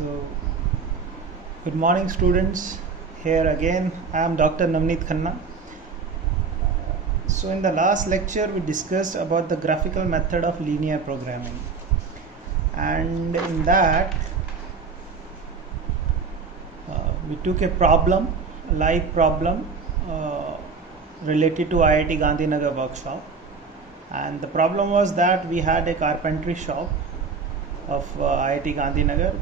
So, good morning, students. Here again, I am Dr. Navneet Khanna. So, in the last lecture, we discussed about the graphical method of linear programming, and in that, we took a problem, a live problem related to IIT Gandhinagar workshop, and the problem was that we had a carpentry shop of IIT Gandhinagar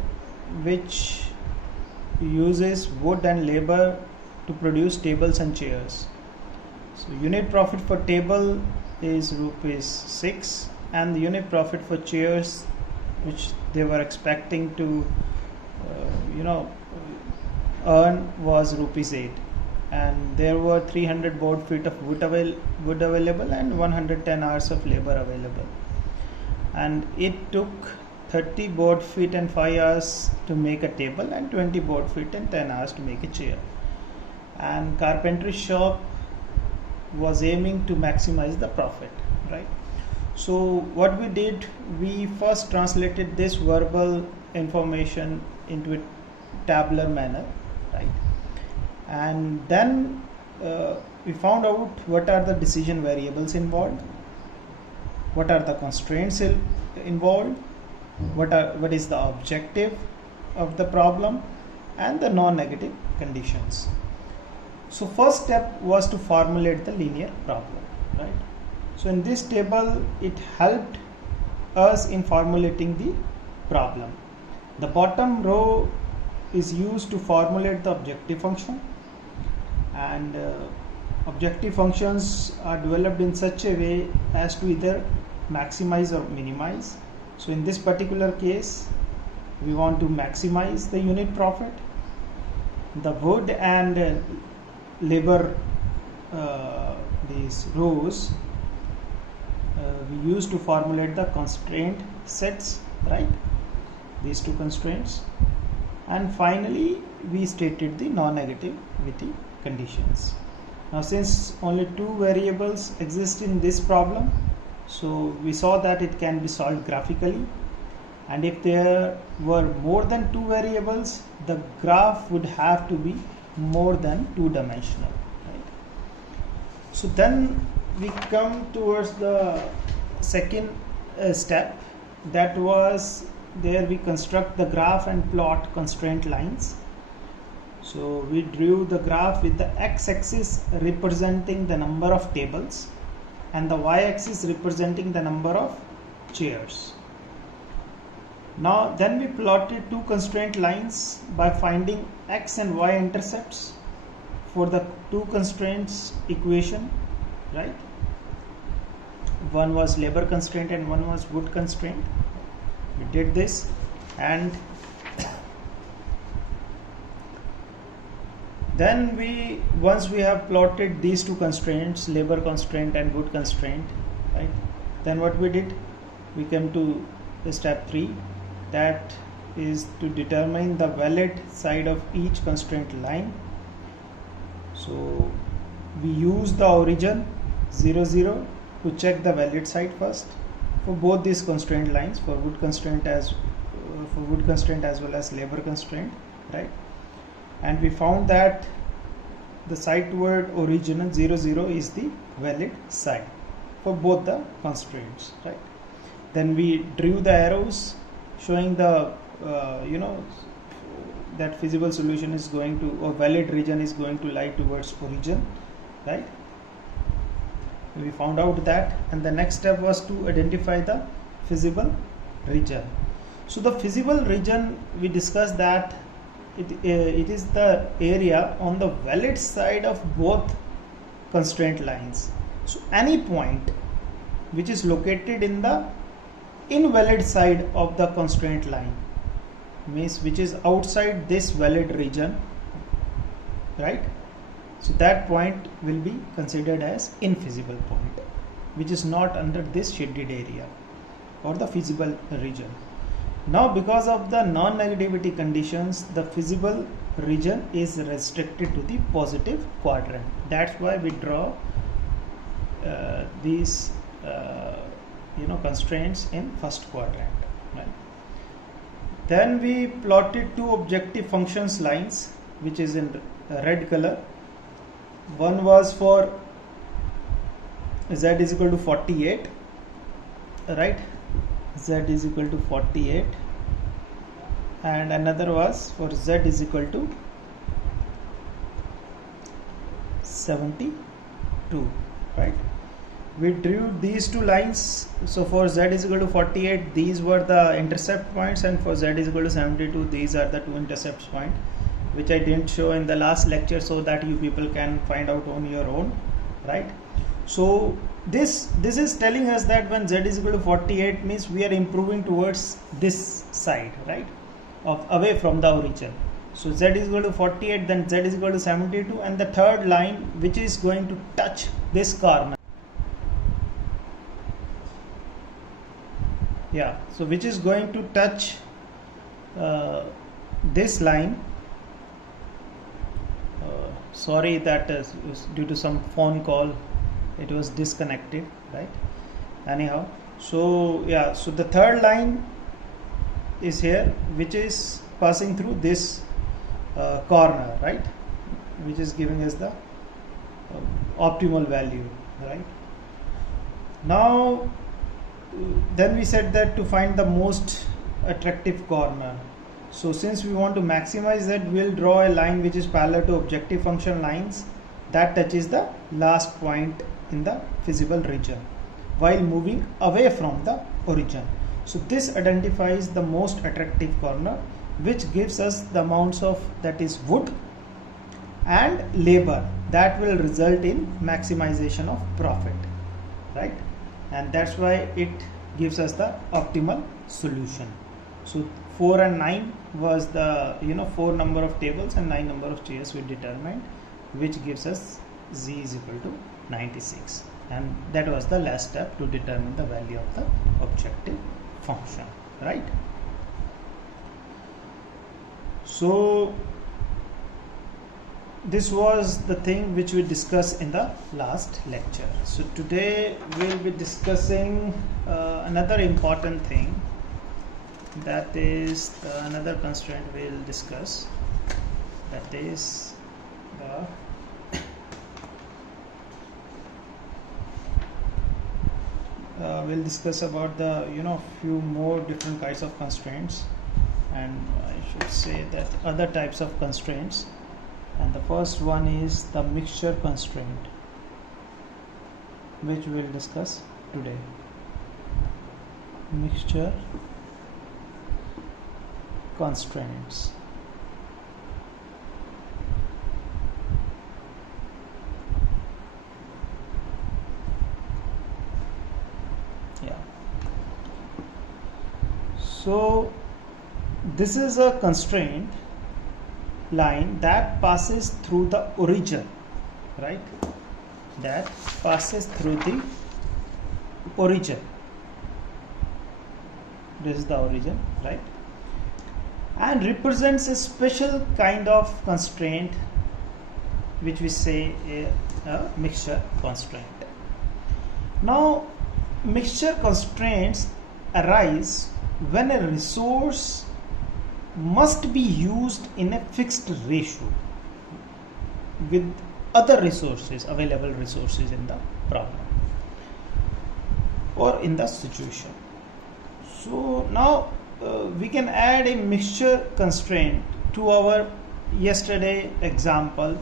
which uses wood and labor to produce tables and chairs. So unit profit for table is rupees 6 and the unit profit for chairs, which they were expecting to earn, was rupees 8, and there were 300 board feet of wood available and 110 hours of labor available, and it took 30 board feet and 5 hours to make a table and 20 board feet and 10 hours to make a chair. And carpentry shop was aiming to maximize the profit, right? So what we did, we first translated this verbal information into a tabular manner, right? And then we found out what are the decision variables involved, what are the constraints involved, what is the objective of the problem, and the non-negative conditions. So first step was to formulate the linear problem, right? So in this table, it helped us in formulating the problem. The bottom row is used to formulate the objective function, and objective functions are developed in such a way as to either maximize or minimize. So in this particular case, we want to maximize the unit profit. The wood and labor, these rows, we use to formulate the constraint sets, right? These two constraints. And finally, we stated the non-negativity conditions. Now, since only two variables exist in this problem, so we saw that it can be solved graphically, and if there were more than two variables, the graph would have to be more than two-dimensional, right? So then we come towards the second step, that was there we construct the graph and plot constraint lines. So we drew the graph with the x-axis representing the number of tables and the y-axis representing the number of chairs. Now then we plotted two constraint lines by finding X and Y intercepts for the two constraints equation, right? One was labor constraint and one was wood constraint. We did this, and then once we have plotted these two constraints, labor constraint and wood constraint, right? Then what we did, we came to step 3, that is to determine the valid side of each constraint line. So we use the origin 0, 0 to check the valid side first for both these constraint lines, for wood constraint as well as labor constraint, right? And we found that the side toward origin 0, 0 is the valid side for both the constraints, right? Then we drew the arrows showing the that feasible solution is going to, or valid region is going to lie towards origin, right? We found out that, and the next step was to identify the feasible region. So the feasible region, we discussed that it is the area on the valid side of both constraint lines. So any point which is located in the invalid side of the constraint line, means which is outside this valid region, right? So that point will be considered as infeasible point, which is not under this shaded area or the feasible region. Now because of the non-negativity conditions, the feasible region is restricted to the positive quadrant. That's why we draw these constraints in first quadrant, right? Then we plotted two objective functions lines, which is in red color. One was for z is equal to 48, right? Z is equal to 48, and another was for z is equal to 72, right? We drew these two lines. So for z is equal to 48, these were the intercept points, and for z is equal to 72, these are the two intercepts point, which I didn't show in the last lecture, so that you people can find out on your own, right? So this is telling us that when z is equal to 48 means we are improving towards this side, right, of away from the origin. So z is equal to 48, then z is equal to 72, and the third line which is going to touch this corner, yeah, so which is going to touch this line. Sorry that due to some phone call it was disconnected, right? Anyhow, so yeah, so the third line is here, which is passing through this corner, right, which is giving us the optimal value, right? Now then we said that to find the most attractive corner, so since we want to maximize that, we'll draw a line which is parallel to objective function lines that touches the last point in the feasible region while moving away from the origin. So this identifies the most attractive corner, which gives us the amounts of, that is, wood and labor that will result in maximization of profit, right? And that's why it gives us the optimal solution. So 4 and 9 was the 4 number of tables and 9 number of chairs we determined, which gives us z is equal to 96, and that was the last step to determine the value of the objective function, right? So this was the thing which we discussed in the last lecture. So today we'll be discussing another important thing, that is another constraint we'll discuss, that is we'll discuss about the few more different kinds of constraints, and I should say that other types of constraints. And the first one is the mixture constraint, which we will discuss today. Mixture constraints. Yeah. So this is a constraint line that passes through the origin, right? That passes through the origin. This is the origin, right? And represents a special kind of constraint, which we say a mixture constraint. Now, mixture constraints arise when a resource must be used in a fixed ratio with other resources, available resources in the problem or in the situation. So now we can add a mixture constraint to our yesterday example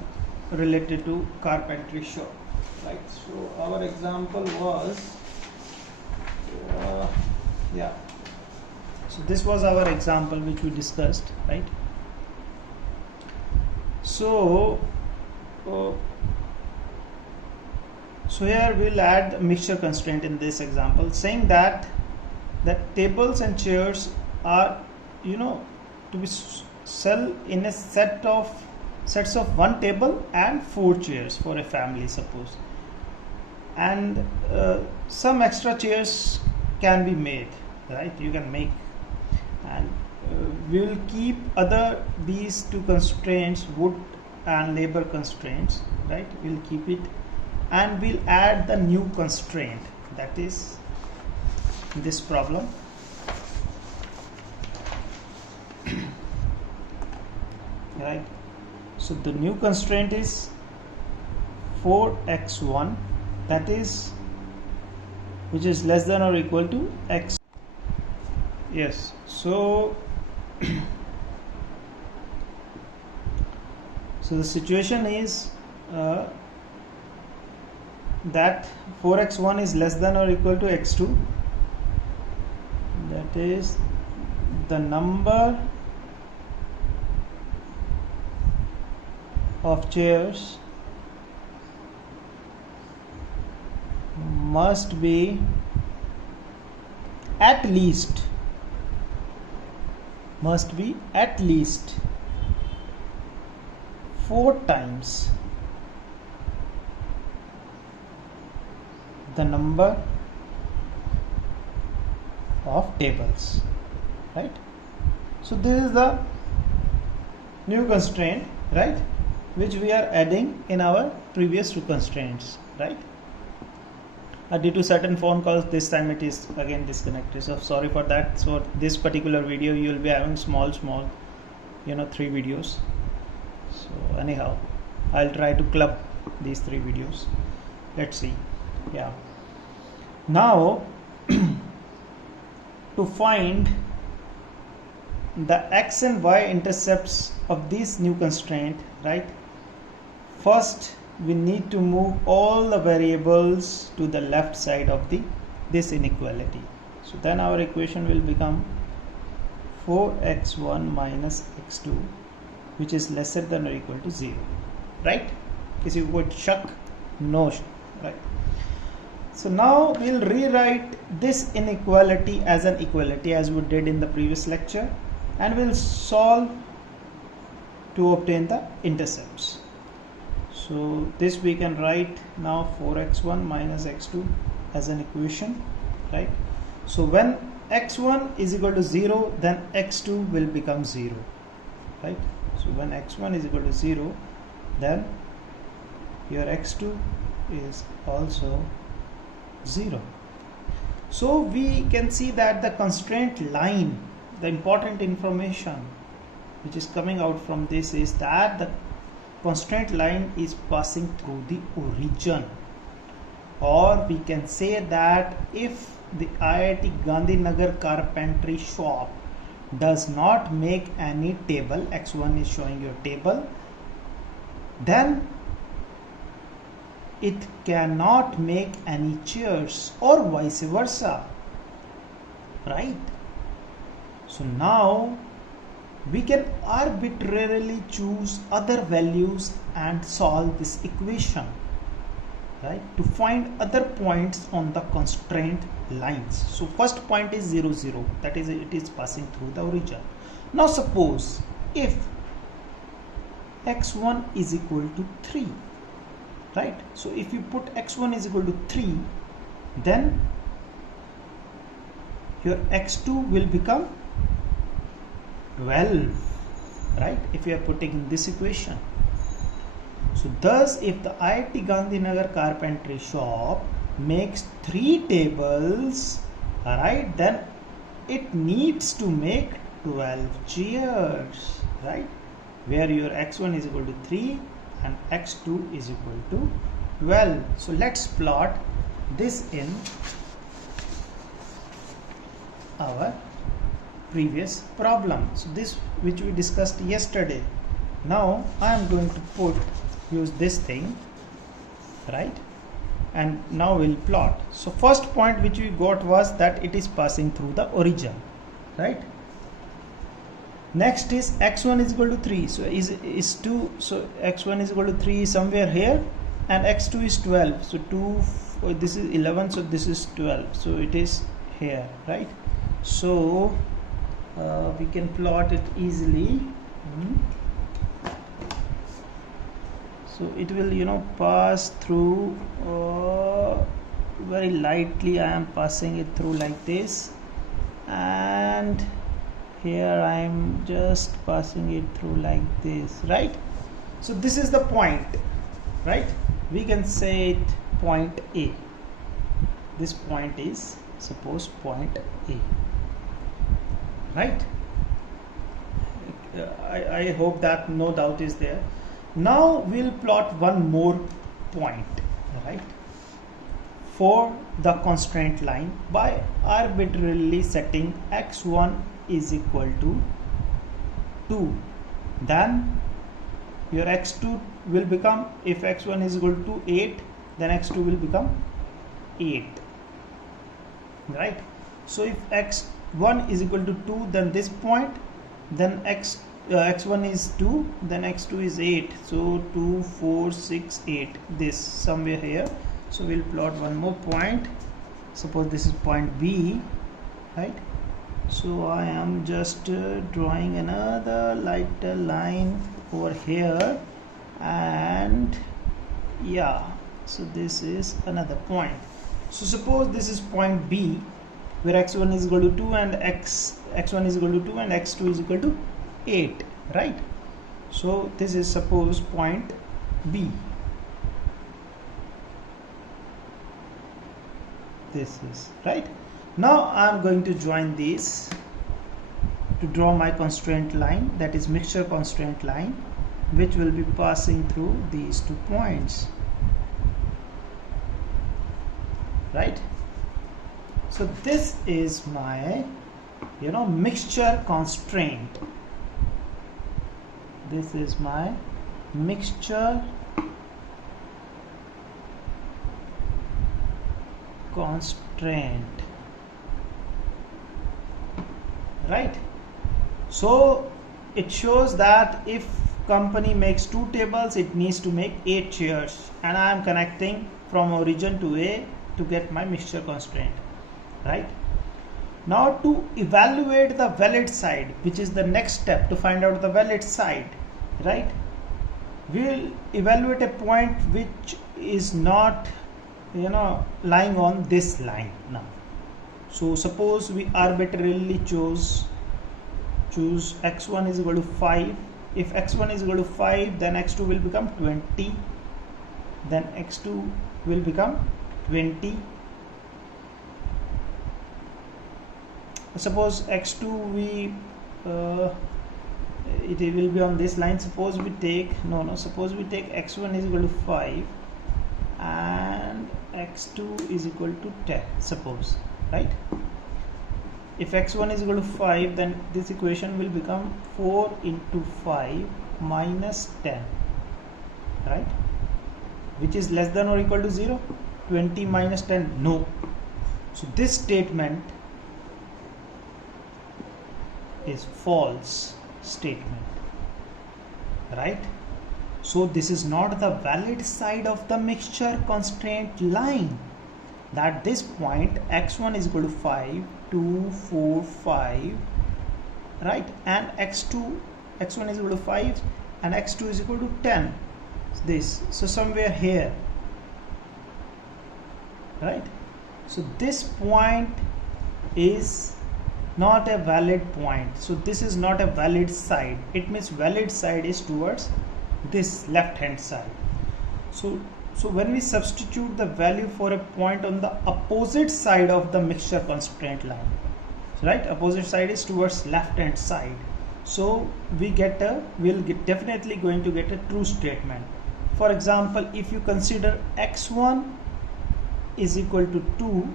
related to carpentry shop, right? So our example was so this was our example which we discussed, right? So here we'll add a mixture constraint in this example, saying that tables and chairs are to be sell in a sets of 1 table and 4 chairs for a family, suppose, and some extra chairs can be made, right? You can make, and we will keep these two constraints, wood and labor constraints, right? We'll keep it, and we'll add the new constraint, that is this problem. right? So the new constraint is 4x1, that is, which is less than or equal to x. Yes, so so the situation is that 4x1 is less than or equal to x2, that is the number of chairs must be at least 4 times the number of tables, right? So this is the new constraint, right, which we are adding in our previous two constraints, right? Due to certain phone calls, this time it is again disconnected, so sorry for that. So this particular video you will be having small 3 videos. So anyhow, I'll try to club these 3 videos. Let's see. Yeah, now to find the x and y intercepts of this new constraint, right, first we need to move all the variables to the left side of this inequality. So then our equation will become 4x1 minus x2, which is lesser than or equal to 0, right? Is you would shak? No, right? So now we'll rewrite this inequality as an equality as we did in the previous lecture, and we'll solve to obtain the intercepts. So this we can write now 4x1 minus x2 as an equation, right? So when x1 is equal to 0, then x2 will become 0, right? So when x1 is equal to 0, then your x2 is also 0. So we can see that the constraint line, the important information which is coming out from this is that the constraint line is passing through the origin, or we can say that if the IIT Gandhinagar carpentry shop does not make any table, x1 is showing your table, then it cannot make any chairs, or vice versa, right? So now we can arbitrarily choose other values and solve this equation, right, to find other points on the constraint lines. So first point is 0, 0, that is it is passing through the origin. Now suppose if x1 is equal to 3, right? So if you put x1 is equal to 3, then your x2 will become 12, right, if you are putting in this equation. So thus if the IIT Gandhinagar carpentry shop makes 3 tables, right, then it needs to make 12 chairs, right, where your x1 is equal to 3 and x2 is equal to 12. So let's plot this in our previous problem. So this which we discussed yesterday, now I am going to use this thing, right, and now we'll plot. So first point which we got was that it is passing through the origin, right? Next is x1 is equal to 3, so is 2, so x1 is equal to 3 somewhere here, and x2 is 12, so 2, this is 11, so this is 12, so it is here, right? So we can plot it easily. So it will pass through very lightly. I am passing it through like this, and here I am just passing it through like this, right? So this is the point, right? We can say it point A. This point is suppose point A, right? I hope that no doubt is there. Now we'll plot one more point, right, for the constraint line by arbitrarily setting x1 is equal to 2. Then your x2 will become, if x1 is equal to 8, then x2 will become 8, right? So if x1 is equal to 2, then this point, then x1 is 2, then x2 is 8. So 2, 4, 6, 8, this somewhere here. So we'll plot one more point. Suppose this is point B, right? So I am just drawing another lighter line over here, and yeah, so this is another point. So suppose this is point B, where x1 is equal to 2 and x1 is equal to 2 and x2 is equal to 8, right? So this is suppose point B. This is right. Now I am going to join these to draw my constraint line, that is mixture constraint line, which will be passing through these 2 points, right? So this is my mixture constraint. This is my mixture constraint, right? So it shows that if company makes 2 tables, it needs to make 8 chairs, and I am connecting from origin to A to get my mixture constraint, right? Now to evaluate the valid side, which is the next step to find out the valid side, right, we'll evaluate a point which is not lying on this line now. So suppose we arbitrarily choose x1 is equal to 5. If x1 is equal to 5, then x2 will become 20, then x2 will become 20. Suppose x2 it will be on this line. Suppose we take suppose we take x1 is equal to 5 and x2 is equal to 10, suppose, right? If x1 is equal to 5, then this equation will become 4 into 5 minus 10, right, which is less than or equal to 0. 20 minus 10, no. So this statement is false statement, right? So this is not the valid side of the mixture constraint line. That this point x1 is equal to 5, 2, 4, 5, right, and x1 is equal to 5 and x2 is equal to 10. This, so somewhere here, right? So this point is not a valid point. So this is not a valid side. It means valid side is towards this left hand side. So when we substitute the value for a point on the opposite side of the mixture constraint line, right, opposite side is towards left hand side, so we'll definitely going to get a true statement. For example, if you consider x1 is equal to 2,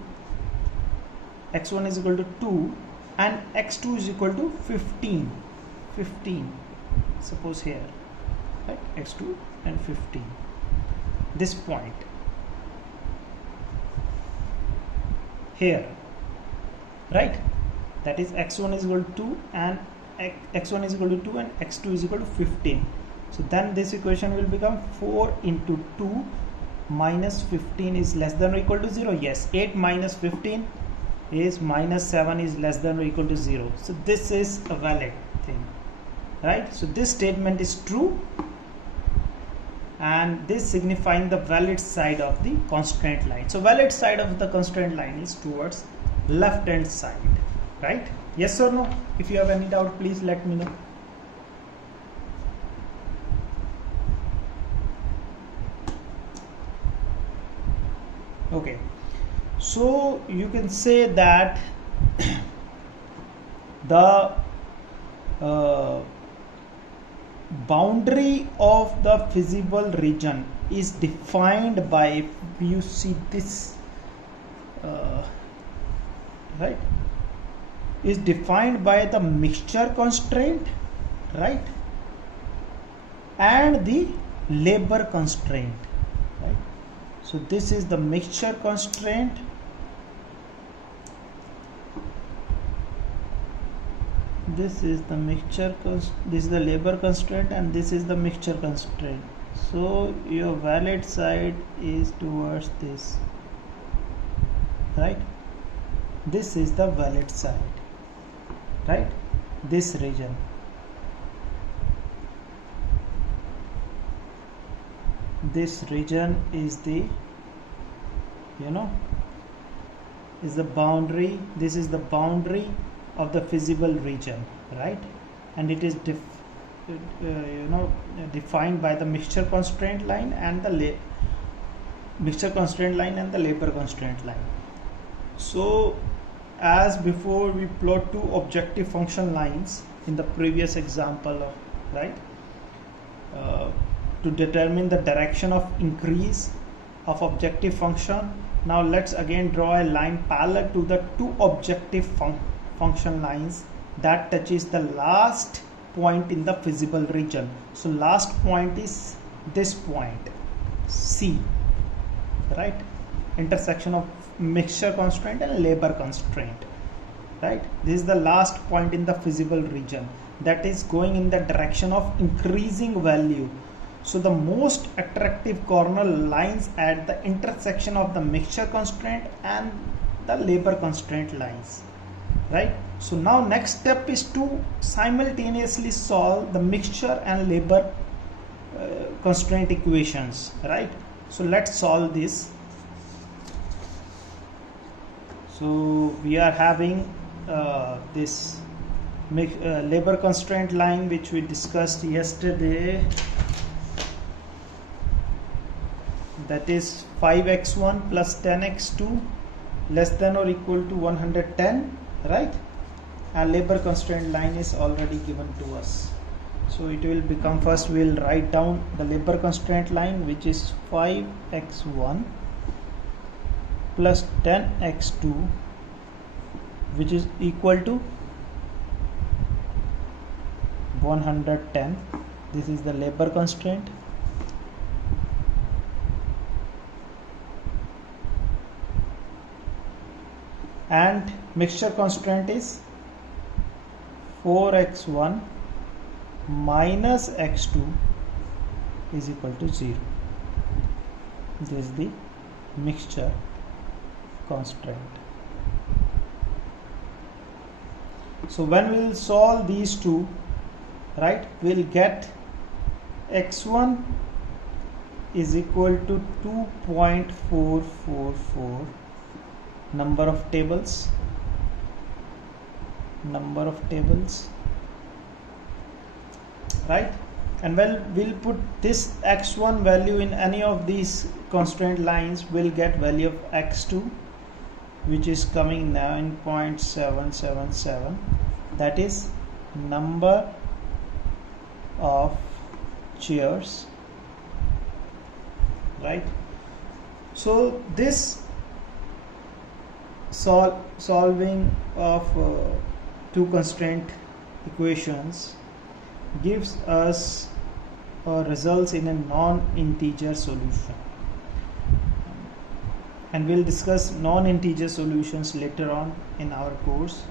x1 is equal to 2 and x2 is equal to 15, suppose here, right, x2 and 15, this point here, right, that is x1 is equal to 2 and x1 is equal to 2 and x2 is equal to 15. So then this equation will become 4 into 2 minus 15 is less than or equal to 0. Yes, 8 minus 15 is minus 7 is less than or equal to 0. So this is a valid thing, right? So this statement is true, and this signifying the valid side of the constraint line. So valid side of the constraint line is towards left hand side, right? Yes or no? If you have any doubt, please let me know. Okay, so you can say that the boundary of the feasible region is defined by, if you see this, right, is defined by the mixture constraint, right, and the labor constraint, right. So this is the mixture constraint, this is the this is the labor constraint, and this is the mixture constraint. So your valid side is towards this, right. This is the valid side, right, this region. This region is the, is the boundary. This is the boundary of the feasible region, right, and it is defined by the mixture constraint line and the mixture constraint line and the labor constraint line. So as before, we plot two objective function lines in the previous example, right, to determine the direction of increase of objective function. Now let's again draw a line parallel to the two objective function lines that touches the last point in the feasible region. So last point is this point C, right, intersection of mixture constraint and labor constraint, right. This is the last point in the feasible region that is going in the direction of increasing value. So the most attractive corner lines at the intersection of the mixture constraint and the labor constraint lines, right. So now next step is to simultaneously solve the mixture and labor constraint equations, right. So let's solve this. So we are having this labor constraint line which we discussed yesterday, that is 5x1 plus 10x2 less than or equal to 110, right, and labor constraint line is already given to us. So it will become, first we will write down the labor constraint line, which is 5x1 plus 10x2, which is equal to 110. This is the labor constraint, and mixture constraint is 4x1 minus x2 is equal to 0. This is the mixture constraint. So when we will solve these two, right, we will get x1 is equal to 2.444 number of tables, right, and we'll put this x1 value in any of these constraint lines, we'll get value of x2, which is coming 9.777, that is number of chairs, right. So this solving of two constraint equations gives us or results in a non-integer solution, and we'll discuss non-integer solutions later on in our course.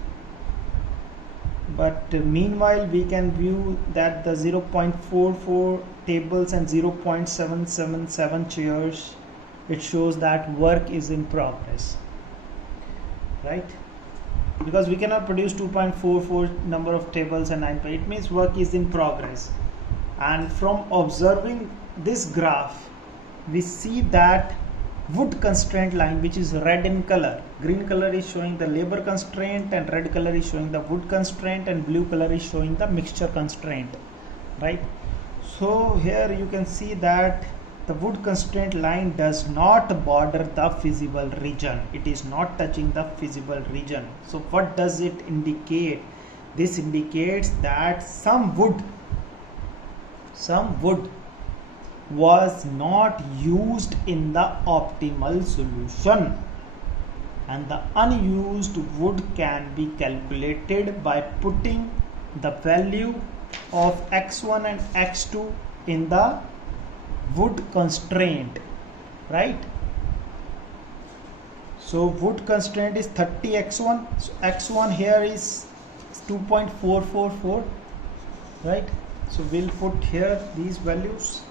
But meanwhile, we can view that the 0.44 tables and 0.777 chairs, it shows that work is in progress, right, because we cannot produce 2.44 number of tables and 9. It means work is in progress. And from observing this graph, we see that wood constraint line, which is red in color, green color is showing the labor constraint, and red color is showing the wood constraint, and blue color is showing the mixture constraint, right. So here you can see that the wood constraint line does not border the feasible region. It is not touching the feasible region. So what does it indicate? This indicates that some wood some wood was not used in the optimal solution, and the unused wood can be calculated by putting the value of x1 and x2 in the wood constraint, right? So wood constraint is 30x1, so x1 here is 2.444, right? So we'll put here these values,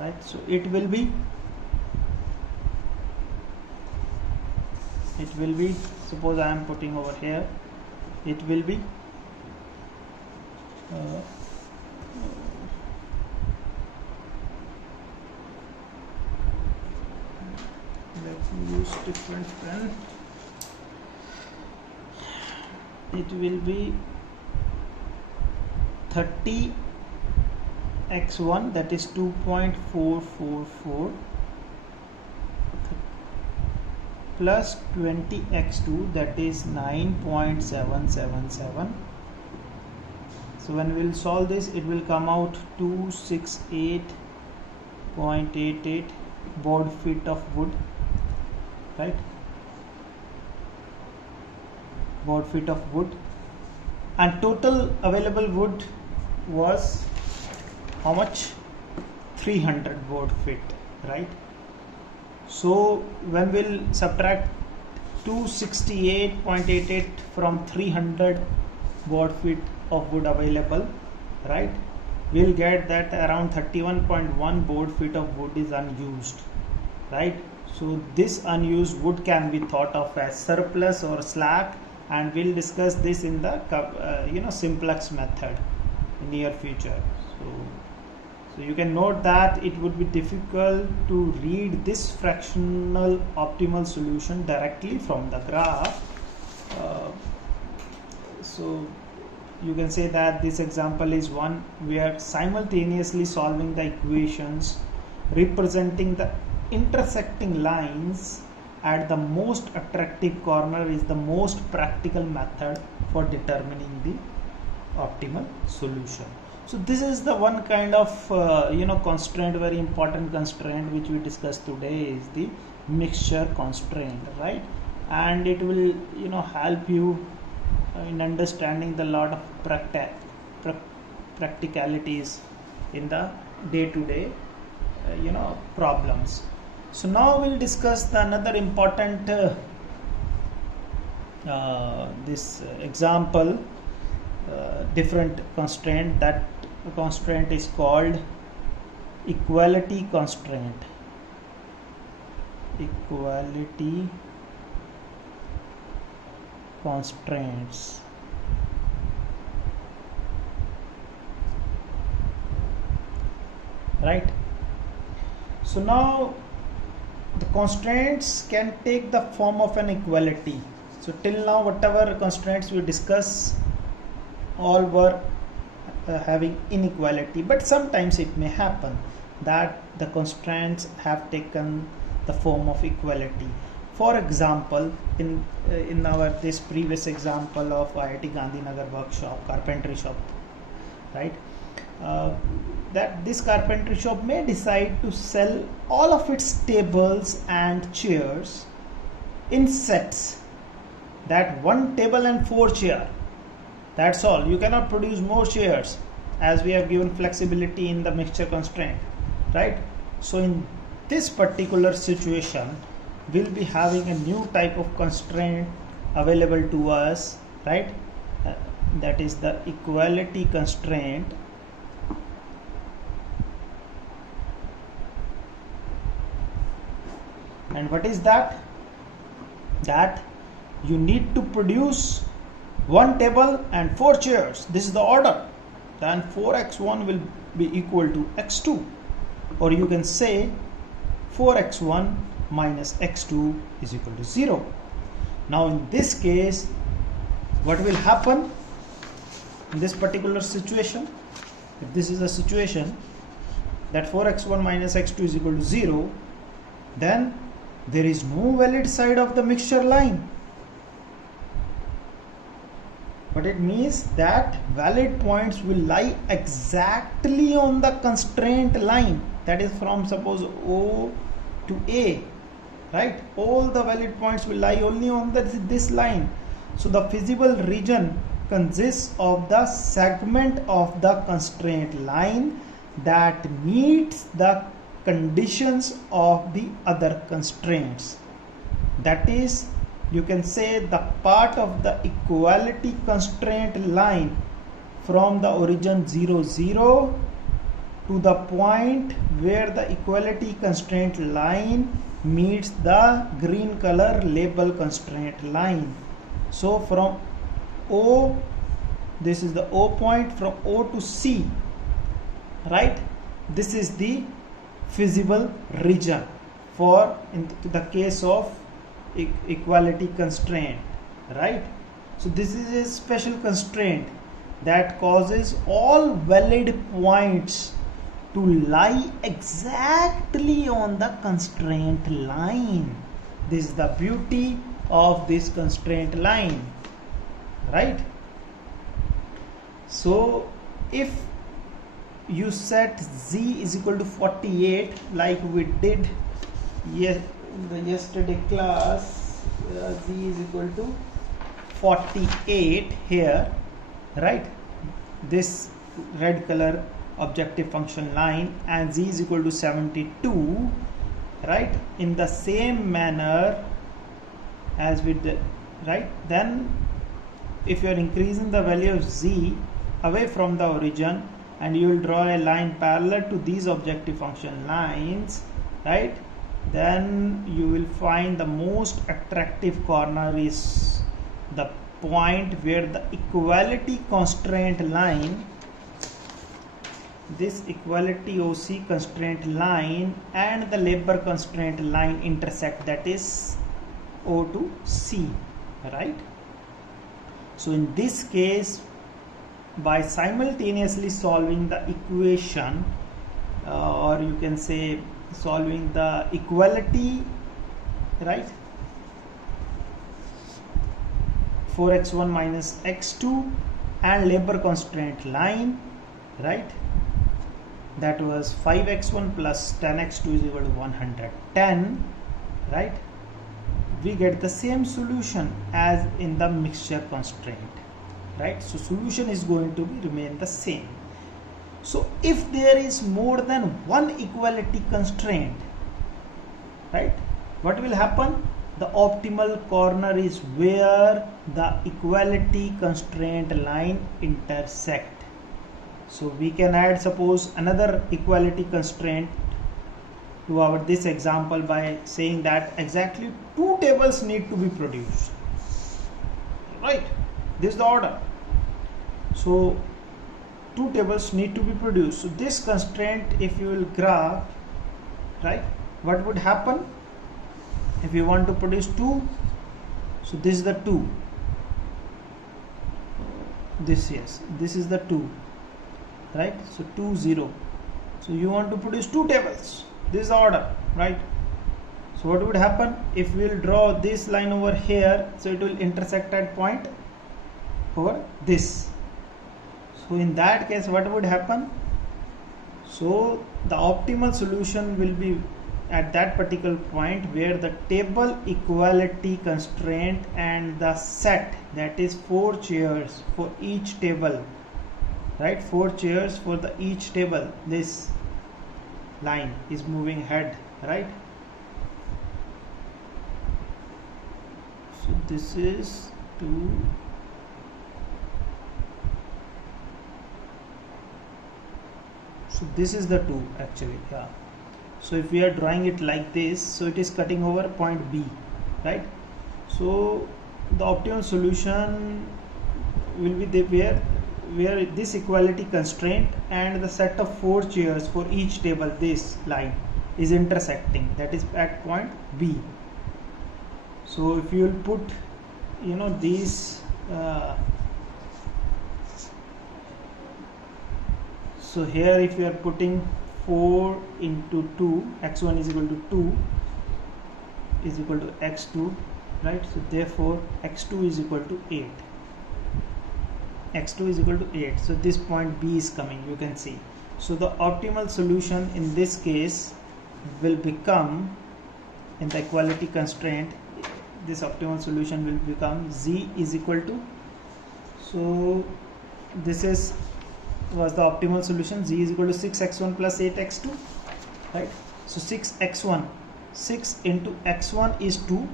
right? So it will be suppose I am putting over here, it will be let me use different pen. It will be 30 x1, that is 2.444, plus 20 x2, that is 9.777. So when we will solve this, it will come out 268.88 board feet of wood, right? Board feet of wood, and total available wood was how much? 300 board feet, right? So when we'll subtract 268.88 from 300 board feet of wood available, right, we'll get that around 31.1 board feet of wood is unused, right? So this unused wood can be thought of as surplus or slack, and we'll discuss this in the simplex method in near future. So you can note that it would be difficult to read this fractional optimal solution directly from the graph. So you can say that this example is one where simultaneously solving the equations representing the intersecting lines at the most attractive corner is the most practical method for determining the optimal solution. So this is the one kind of constraint, very important constraint which we discussed today, is the mixture constraint, right? And it will help you in understanding the lot of practicalities in the day-to-day problems. So now we'll discuss another important this example, different constraint. That constraint is called equality constraint. Equality constraints. Right. So now the constraints can take the form of an equality. So till now whatever constraints we discuss, all were having inequality, but sometimes it may happen that the constraints have taken the form of equality. For example, in our this previous example of IIT Gandhinagar workshop, carpentry shop, right, that this carpentry shop may decide to sell all of its tables and chairs in sets, that one table and 4 chairs. That's all. You cannot produce more chairs, as we have given flexibility in the mixture constraint, right? So in this particular situation, we'll be having a new type of constraint available to us, right? That is the equality constraint. And what is that? That you need to produce one table and 4 chairs. This is the order. Then 4x1 will be equal to x2, or you can say 4x1 minus x2 is equal to 0. Now in this case, what will happen in this particular situation? If this is the situation that 4x1 minus x2 is equal to 0, then there is no valid side of the mixture line. But it means that valid points will lie exactly on the constraint line, that is from suppose O to A, right? All the valid points will lie only on this line. So the feasible region consists of the segment of the constraint line that meets the conditions of the other constraints. That is, you can say the part of the equality constraint line from the origin 0 0 to the point where the equality constraint line meets the green color label constraint line. So from O, this is the O point, from O to C, right? This is the feasible region for in the case of equality constraint, right? So this is a special constraint that causes all valid points to lie exactly on the constraint line. This is the beauty of this constraint line, right? So if you set z is equal to 48 like we did in the yesterday class, z is equal to 48 here, right? This red color objective function line, and z is equal to 72, right? In the same manner as we did, right? Then if you are increasing the value of z away from the origin and you will draw a line parallel to these objective function lines, right? Then you will find the most attractive corner is the point where the equality constraint line, this equality OC constraint line and the labor constraint line intersect, that is O to C, right? So in this case, by simultaneously solving the equation, or you can say solving the equality, right, 4x1 minus x2 and labor constraint line, right, that was 5x1 plus 10x2 is equal to 110, right? We get the same solution as in the mixture constraint, right? So solution is going to remain the same. So if there is more than one equality constraint, right, what will happen? The optimal corner is where the equality constraint line intersect. So we can add suppose another equality constraint to our this example by saying that exactly two tables need to be produced, right? This is the order. So two tables need to be produced. So this constraint, if you will graph, right, what would happen if you want to produce two? So this is the 2, this, yes, this is the 2, right? So 2 0. So you want to produce two tables, this is the order, right? So what would happen if we will draw this line over here? So it will intersect at point over this. So in that case, what would happen? So the optimal solution will be at that particular point where the table equality constraint and the set, that is 4 chairs for each table, right? 4 chairs for the each table, this line is moving ahead, right? So this is 2, so this is the 2 actually, yeah. So if we are drawing it like this, so it is cutting over point B, right? So the optimal solution will be there where this equality constraint and the set of 4 chairs for each table, this line is intersecting, that is at point B. So if you will put, you know, these so here if you are putting 4 into 2, x1 is equal to 2 is equal to x2, right? So therefore x2 is equal to 8, x2 is equal to 8. So this point B is coming, you can see. So the optimal solution in this case will become, in the equality constraint, this optimal solution will become z is equal to, so this was the optimal solution, z is equal to 6x1 plus 8x2, right? So 6x1, 6 into x1 is 2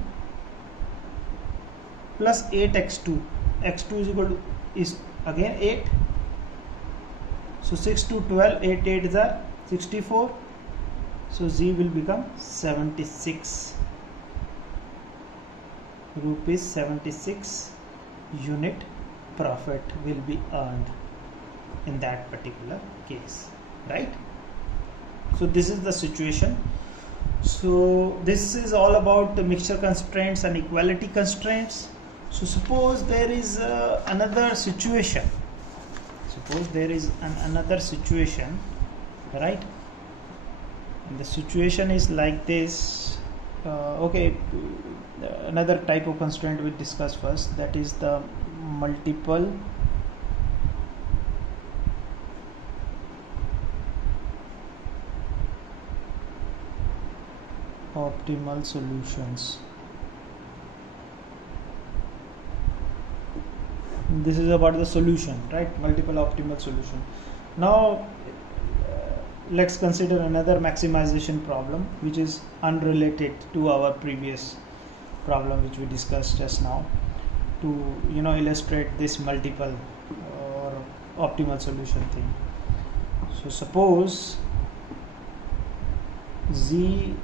plus 8x2, x2 is equal to is again 8. So 6 to 12, 8 8 is 64. So z will become 76 rupees. 76 unit profit will be earned in that particular case, right? So this is the situation. So this is all about the mixture constraints and equality constraints. So suppose there is another situation. Suppose there is another situation, right? And the situation is like this. Okay, another type of constraint we discuss first, that is the multiple optimal solutions. This is about the solution, right? Multiple optimal solution. Now let's consider another maximization problem which is unrelated to our previous problem which we discussed just now, to illustrate this multiple or optimal solution thing. So suppose z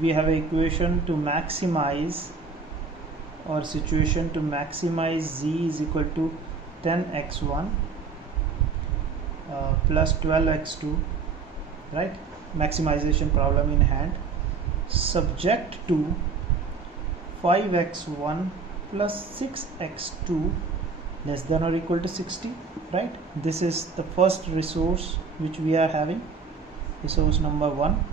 we have an equation to maximize, or situation to maximize z is equal to 10x1 plus 12x2, right? Maximization problem in hand, subject to 5x1 plus 6x2 less than or equal to 60, right? This is the first resource which we are having, resource number 1.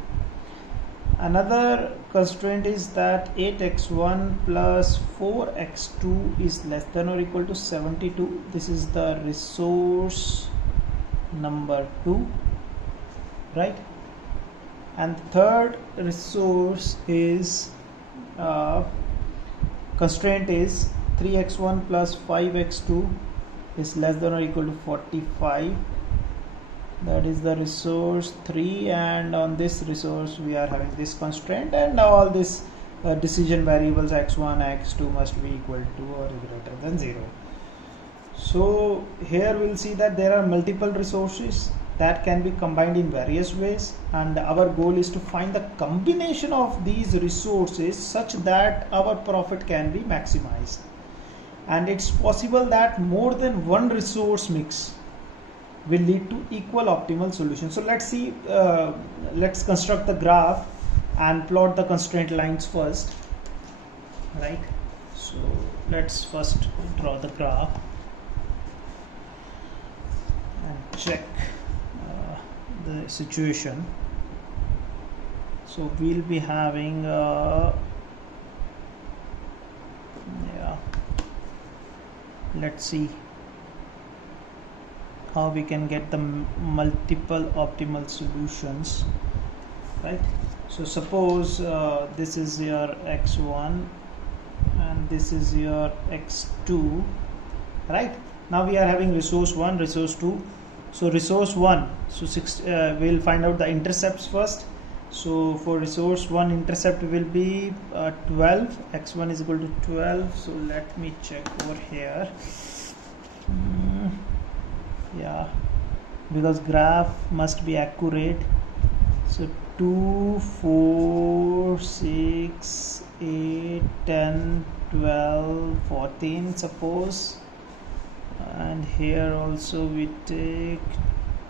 Another constraint is that 8x1 plus 4x2 is less than or equal to 72. This is the resource number 2, right? And third resource is constraint is 3x1 plus 5x2 is less than or equal to 45. That is the resource 3, and on this resource we are having this constraint, and now all this decision variables x1 x2 must be equal to or greater than 0. So here we'll see that there are multiple resources that can be combined in various ways, and our goal is to find the combination of these resources such that our profit can be maximized. And it's possible that more than one resource mix will lead to equal optimal solution. So let's see, let's construct the graph and plot the constraint lines first, right? So let's first draw the graph and check the situation. So we'll be having let's see how we can get the multiple optimal solutions, right? So suppose this is your x1 and this is your x2, right? Now we are having resource 1, resource 2. So resource 1, so we'll find out the intercepts first. So for resource 1, intercept will be 12, x1 is equal to 12. So let me check over here. Yeah, because graph must be accurate. So 2, 4, 6, 8, 10, 12, 14 suppose, and here also we take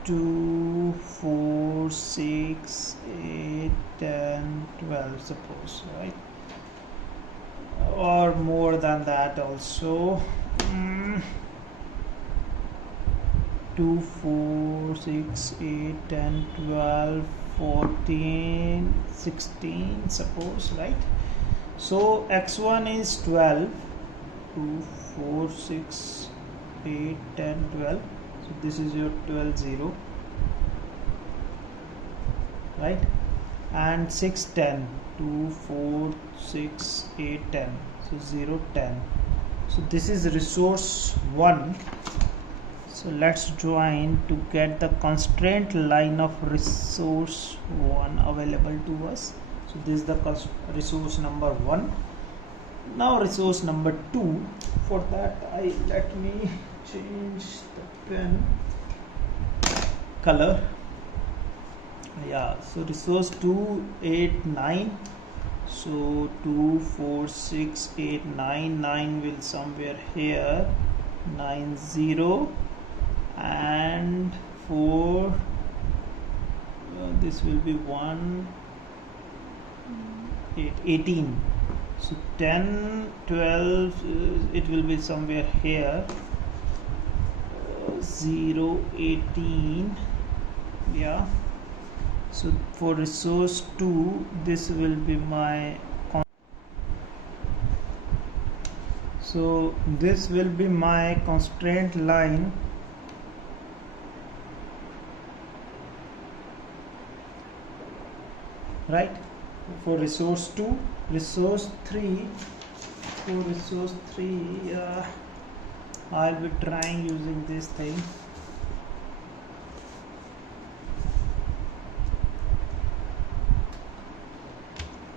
2, 4, 6, 8, 10, 12 suppose, right? Or more than that also. 2, 4, 6, 8, 10, 12, 14, 16 suppose, right? So x1 is 12, 2, 4, 6, 8, 10, 12. So this is your 12, 0, right? And 6, 10, 2, 4, 6, 8, 10. So 0, 10. So this is resource 1. So let's join to get the constraint line of resource 1 available to us. So this is the resource number 1. Now resource number 2. For that, let me change the pen color. Yeah, so resource 2, 8, 9. So 2, 4, 6, 8, 9. 9 will somewhere here. 9, 0. And 4, this will be 1, 8, 18. So 10, 12, it will be somewhere here. 0, 18. Yeah. So for resource 2, this will be my constraint line. Right, for resource 2. Resource 3, for resource 3, I'll be trying using this thing.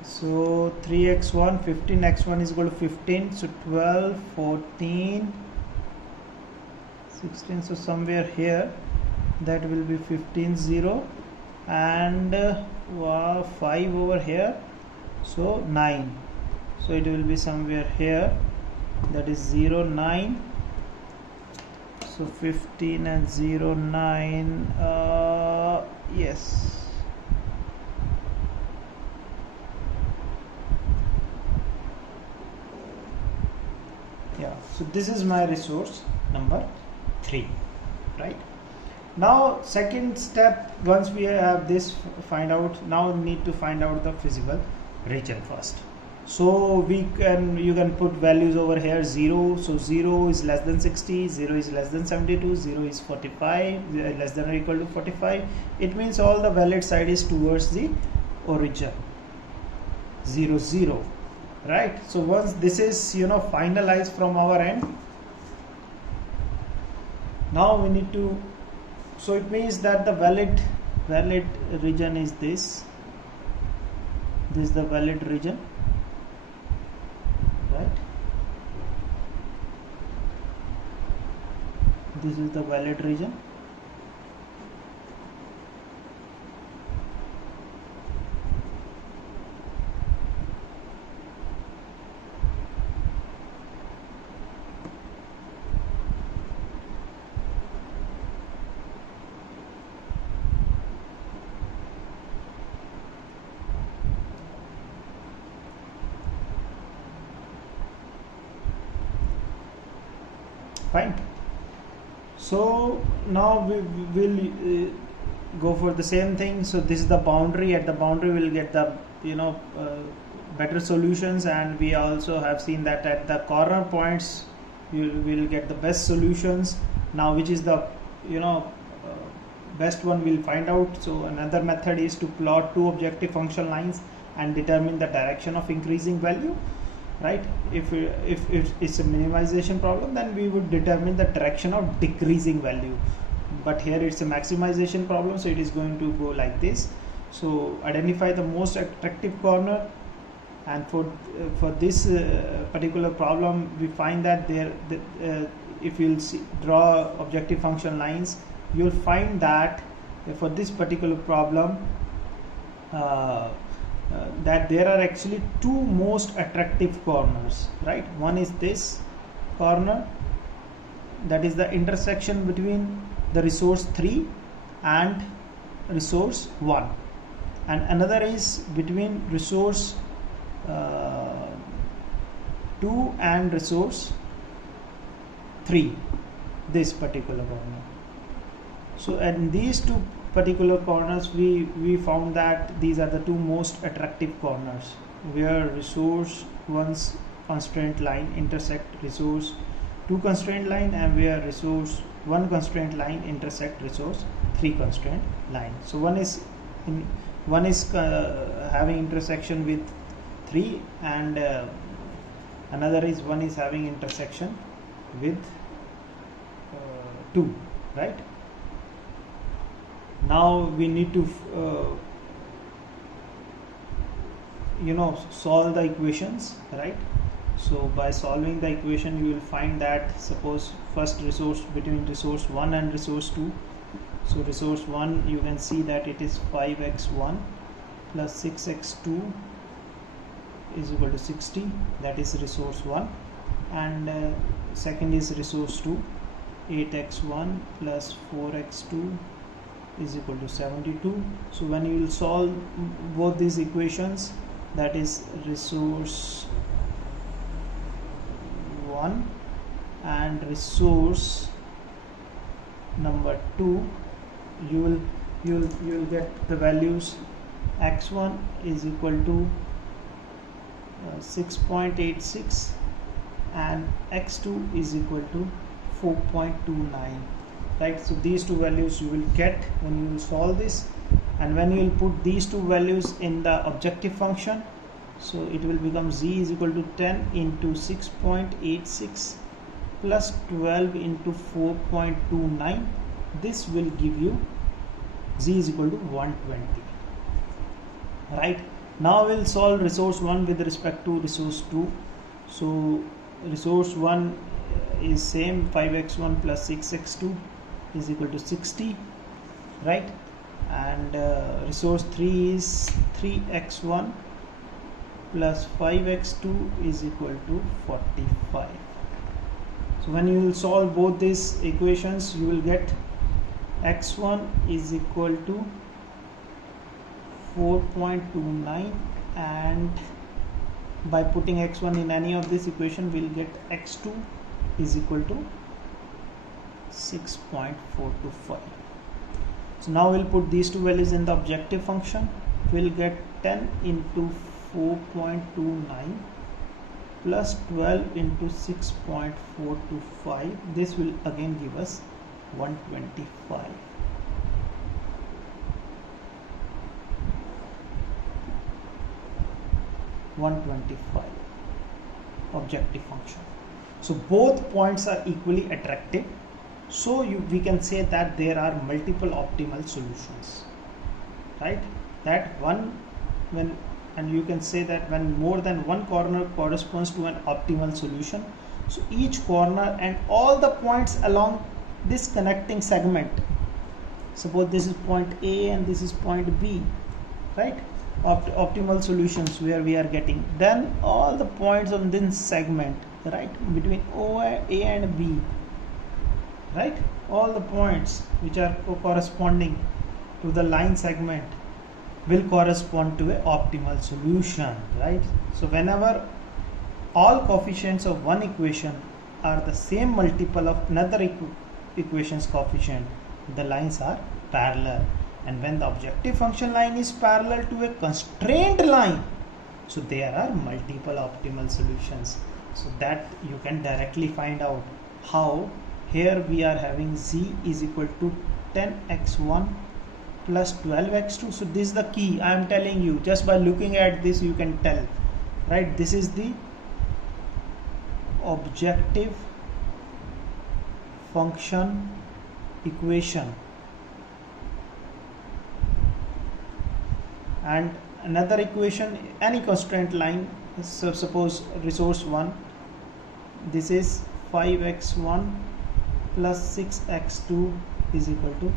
So 3x1, 15x1 is equal to 15. So 12, 14, 16. So somewhere here, that will be 15, 0. And 5 over here, so 9. So it will be somewhere here, that is 0, 9. So 15 and 0, 9. Yes. Yeah, so this is my resource number 3, right? Now second step, once we have this now we need to find out the physical region first. So you can put values over here. 0, so 0 is less than 60, 0 is less than 72, 0 is 45, less than or equal to 45. It means all the valid side is towards the origin. 0, 0, right? So once this is finalized from our end, now we need to, so it means that the valid region is this. This is the valid region, right? This is the valid region. Fine. So now we will go for the same thing. So this is the boundary. At the boundary we'll get the better solutions, and we also have seen that at the corner points you will get the best solutions. Now which is the best one, we'll find out. So another method is to plot two objective function lines and determine the direction of increasing value. Right, if it's a minimization problem, then we would determine the direction of decreasing value, but here it's a maximization problem, so it is going to go like this. So identify the most attractive corner, and for this particular problem we find that if you'll draw objective function lines, you'll find that for this particular problem that there are actually two most attractive corners, right? One is this corner, that is the intersection between the resource 3 and resource 1, and another is between resource 2 and resource 3, this particular corner. So at these two particular corners we found that these are the two most attractive corners where resource 1's constraint line intersect resource 2 constraint line, and where resource 1 constraint line intersect resource 3 constraint line. So one is having intersection with 3, and another is one is having intersection with 2, right? Now we need to solve the equations, right? So by solving the equation, you will find that, suppose first resource between resource 1 and resource 2. So resource 1, you can see that it is 5x1 plus 6x2 is equal to 60, that is resource 1, and second is resource 2, 8x1 plus 4x2 is equal to 72. So when you will solve both these equations, that is resource 1 and resource number 2, you will get the values. X1 is equal to 6.86 and X2 is equal to 4.29, right? So these two values you will get when you will solve this, and when you will put these two values in the objective function, so it will become z is equal to 10 into 6.86 plus 12 into 4.29. this will give you z is equal to 120, right? Now we'll solve resource 1 with respect to resource 2. So resource 1 is same, 5x1 plus 6x2 is equal to 60, right? And resource 3 is 3x1 plus 5x2 is equal to 45. So when you will solve both these equations, you will get x1 is equal to 4.29, and by putting x1 in any of this equation, we'll get x2 is equal to 6.425. So now we'll put these two values in the objective function. We'll get 10 into 4.29 plus 12 into 6.425. this will again give us 125. Objective function. So both points are equally attractive. So we can say that there are multiple optimal solutions, right? And you can say that when more than one corner corresponds to an optimal solution, so each corner and all the points along this connecting segment, suppose this is point A and this is point B, right? Optimal solutions where we are getting, then all the points on this segment, right, between A and B, right, all the points which are corresponding to the line segment will correspond to an optimal solution, right? So whenever all coefficients of one equation are the same multiple of another equation's coefficient, the lines are parallel. And when the objective function line is parallel to a constraint line, so there are multiple optimal solutions. So that you can directly find out how. Here we are having z is equal to 10x1 plus 12x2. So this is the key. I am telling you, just by looking at this you can tell, right? This is the objective function equation. And another equation, any constraint line, so suppose resource 1, this is 5x1 plus 6x2 is equal to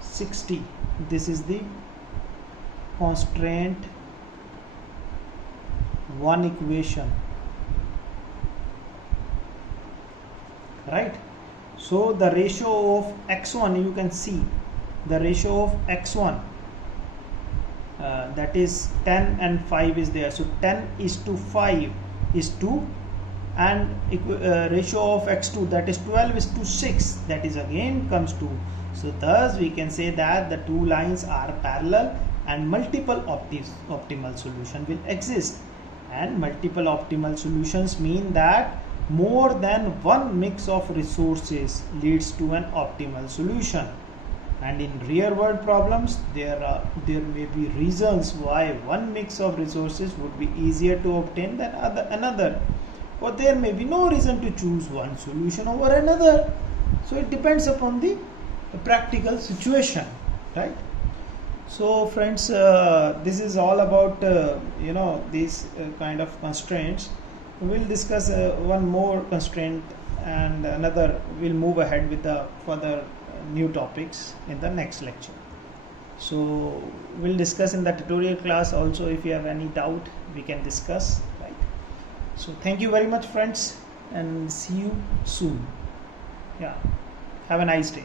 60. This is the constraint 1 equation, right? So the ratio of x1, you can see the ratio of x1, that is 10 and 5 is there, so 10 is to 5 is 2, and ratio of x2, that is 12 is to 6, that is again comes 2. So thus we can say that the two lines are parallel and multiple optimal solution will exist. And multiple optimal solutions mean that more than one mix of resources leads to an optimal solution. And in real world problems, there may be reasons why one mix of resources would be easier to obtain than another, or there may be no reason to choose one solution over another. So it depends upon the practical situation, right? So friends, this is all about these kind of constraints. We'll discuss one more constraint, and another we'll move ahead with the further new topics in the next lecture. So we'll discuss in the tutorial class also. If you have any doubt, we can discuss, right? So thank you very much, friends, and see you soon. Yeah, have a nice day.